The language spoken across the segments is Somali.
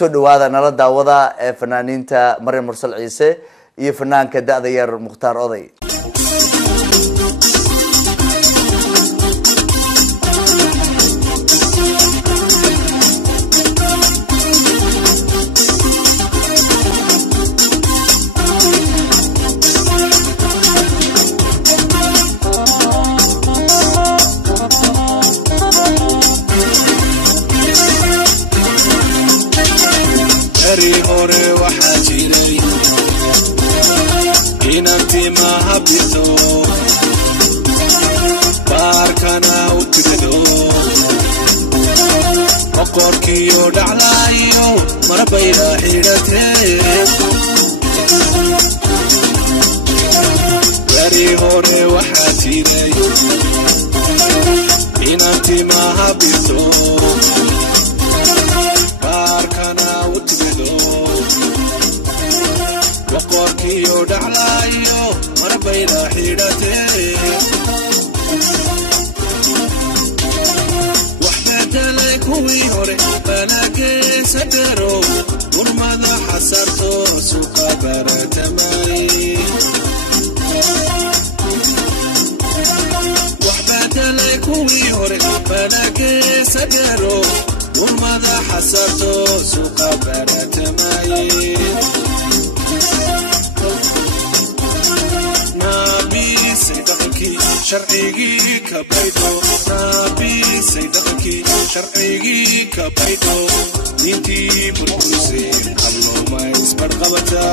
soo dhawaada nala daawada ee fanaaniinta Maryam Mursal Ciise iyo fanaanka da'da yar Mukhtaar Oday. Yo dalayo marabayda xidhate bari hore waxa jiray inanti ma habito barkana utbido waqorkiyo dalayo marabayda xidhate kuwi hore banage sadaro urmada xasarto suqa baratamay waxbadalay kuwi hore banage sadaro urmada xasarto suqa baratamay nabi sidaqki sharcigi kabaydo nabi sidaqki sharcigi kabaydo inti burkurse allo ma isbarqabata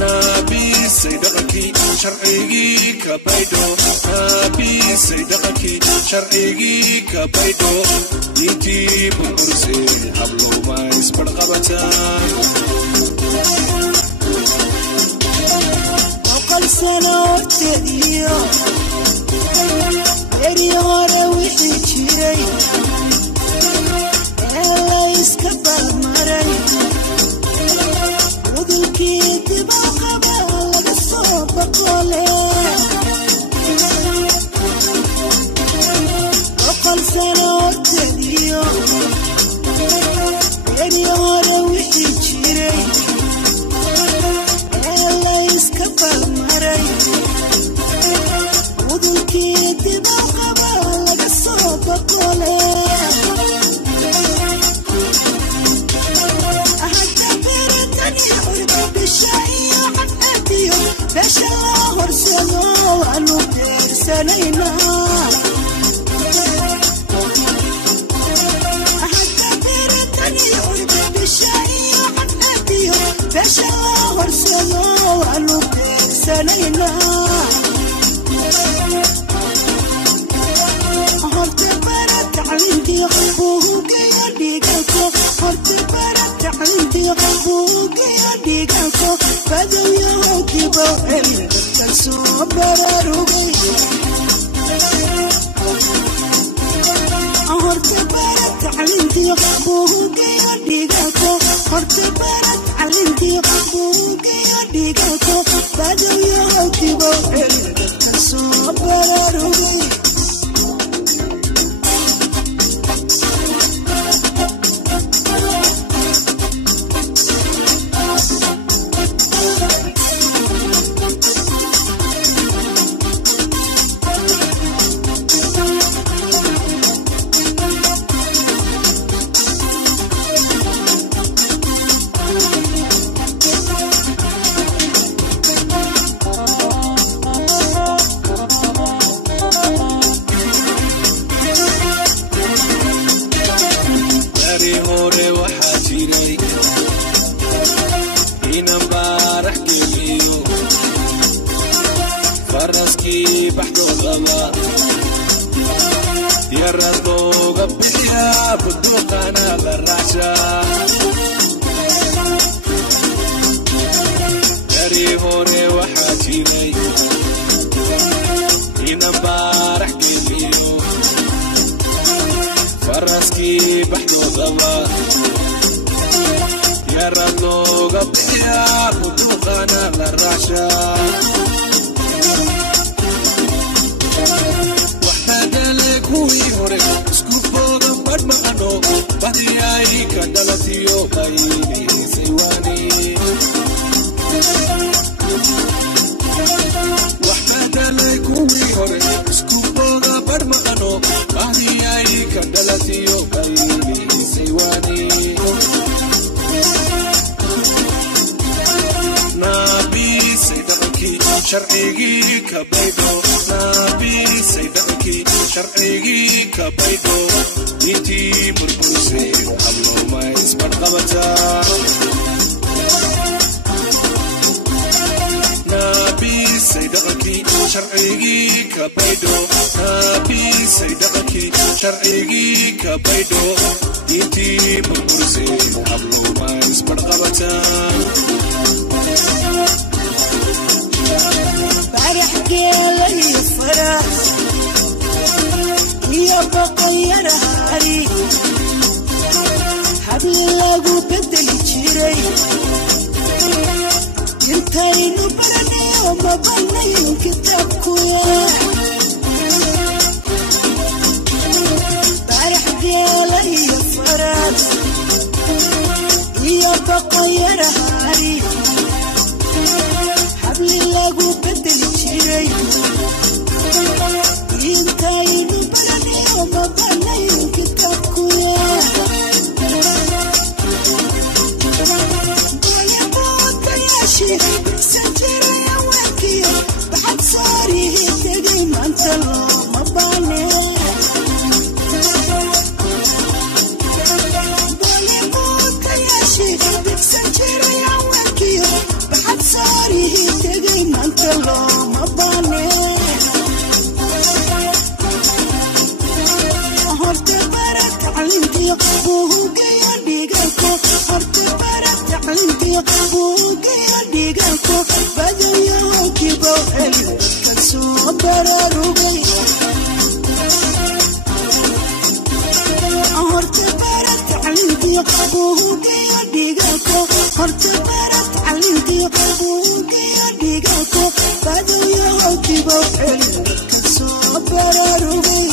nabi sidaqki sharcigi kabaydo nabi sidaqki sharcigi kabaydo inti burkurse allo ma isbarqabata سنوتيو ريورا وحجري الله يسكبر مري وذلكي تبقى بالك الصوب قولي وقل سنوتيو ريورا وحجري كبر مري وذلكي تبقى بالك الصوب قولي حتى بردني عربي بالشاي حفاتيو باش الله ارسلوا وانو بيرسلينا حتى بردني عربي بالشاي حفاتيو باش الله ارسلوا وانو سنينا هرت برات عندي غبوك يا ديكو هرت برات عندي غبوك يا ديكو بدو يوكي بوعي كالصبر روبي هرت برات عندي غبوك يا ديكو هرت برات عندي غبوك يا ديكو بدو يوكي بوعي كالصبر روبي وحدا لك ويهرك اسكو فوق bahdiyay ka dhalatiyo baynisay waani waxadalay kuwii hore isku booda barmaqano bahdiyay ka dhalatiyo baynisay waani nabi saydaqki sharcigi ka baydo nabi saydaqki sharcigi ka baydo inti burburse hablo ma isbarqabata nabi saydaqki sharcigi ka baydo nabi saydaqki sharcigi ka baydo inti burburse hablo ma isbarqabata فرح قلبي فرح يا بقير هاري حبل الله بدل جري انتين برني وما بني كتابك فرح قلبي فرح يا بقير هاري حبل الله بدل جري انتين برني وما بني كتابك سجل يا وكي بعد صاري تدي ما انت الله ما باني بولي موت يا شيخ سجل يا وكي بعد صاري تدي ما انت الله ما باني هرت برك علمتي ابوه جاي ديقكو هرت برك علمتي ابوه diganko badayo kibo el kaso bararugai horta barat alinti abuge diganko horta barat alinti abuge diganko badayo kibo el kaso bararugai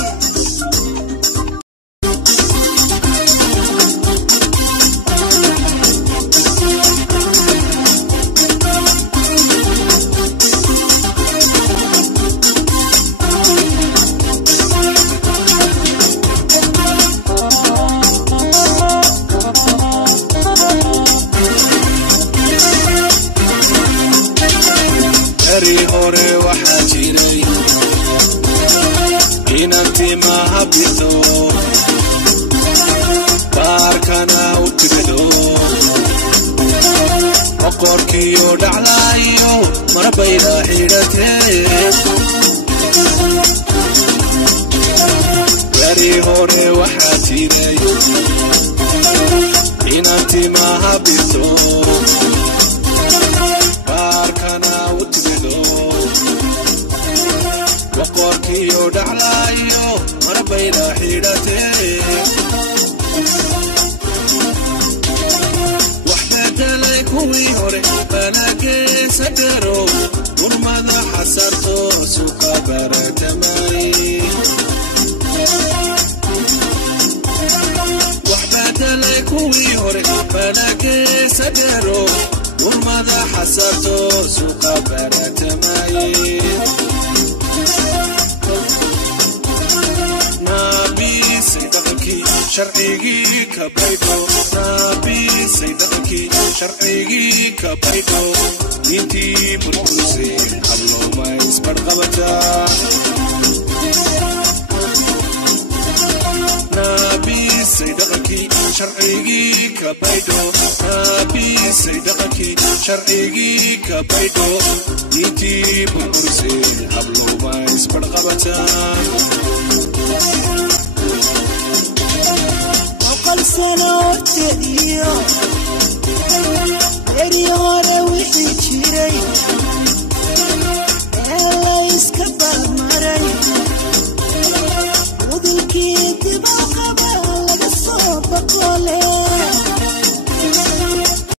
qorkiyo dhaclayo marbayda xidhatee bari hore waxaa jiray inanti maha bito baarkana u timido qorkiyo dhaclayo marbayda xidhatee kuwii hore balage sagaro urmada xasarto suqa baratamay waxbadalay kuwii hore balage sagaro urmada xasarto suqa baratamay nabi saydaqki sharcigi ka baydo nabi saydaqki sharcigi ka baydo inti burburse hablo ma isbarqabata nabi saydaqki sharcigi ka baydo nabi saydaqki sharcigi ka baydo inti burburse hablo ma isbarqabata سنوات ديو